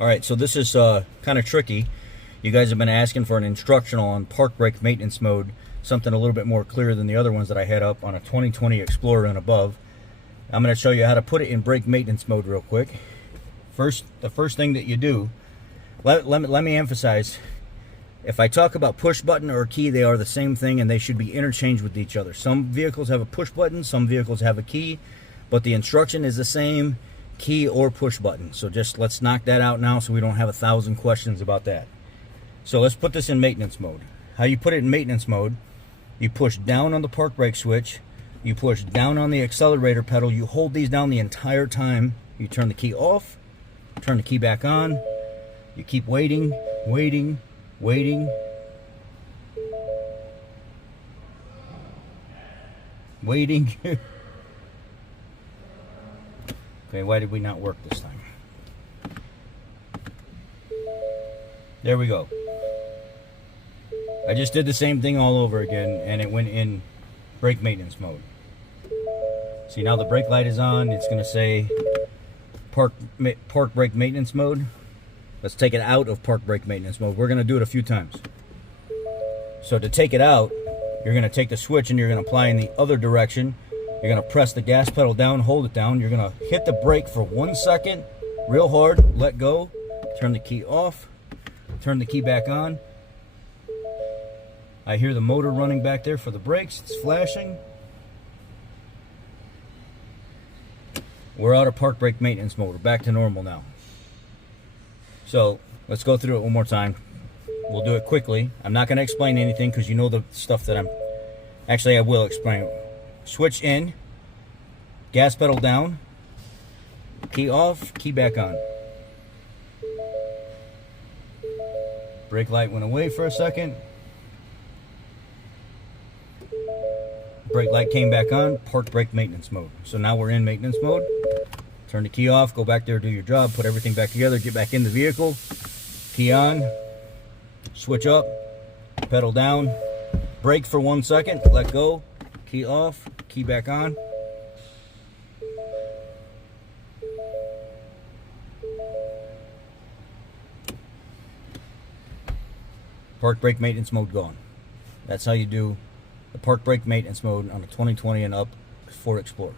All right, so this is kind of tricky. You guys have been asking for an instructional on park brake maintenance mode, something a little bit more clear than the other ones that I had up on a 2020 Explorer and above. I'm going to show you how to put it in brake maintenance mode real quick. The first thing that you do, let me emphasize, if I talk about push button or key, they are the same thing and they should be interchanged with each other. Some vehicles have a push button, some vehicles have a key, but the instruction is the same, key or push button. So just let's knock that out now so we don't have 1,000 questions about that. So let's put this in maintenance mode. How you put it in maintenance mode, you push down on the park brake switch, you push down on the accelerator pedal, you hold these down the entire time, you turn the key off, turn the key back on, you keep waiting, waiting, waiting, waiting. Okay, why did we not work this time? There we go. I just did the same thing all over again and it went in brake maintenance mode. See, now the brake light is on. It's going to say park brake maintenance mode. Let's take it out of park brake maintenance mode. We're going to do it a few times. So to take it out, you're going to take the switch and you're going to apply in the other direction. You're going to press the gas pedal down, hold it down. You're going to hit the brake for 1 second, real hard, let go, turn the key off, turn the key back on. I hear the motor running back there for the brakes. It's flashing. We're out of park brake maintenance mode. We're back to normal now. So let's go through it one more time. We'll do it quickly. I'm not going to explain anything because you know the stuff that Actually, I will explain. Switch in, gas pedal down, key off, key back on. Brake light went away for a second. Brake light came back on, park brake maintenance mode. So now we're in maintenance mode. Turn the key off, go back there, do your job, put everything back together, get back in the vehicle. Key on, switch up, pedal down, brake for 1 second, let go, key off, key back on. Park brake maintenance mode gone. That's how you do the park brake maintenance mode on a 2020 and up Ford Explorer.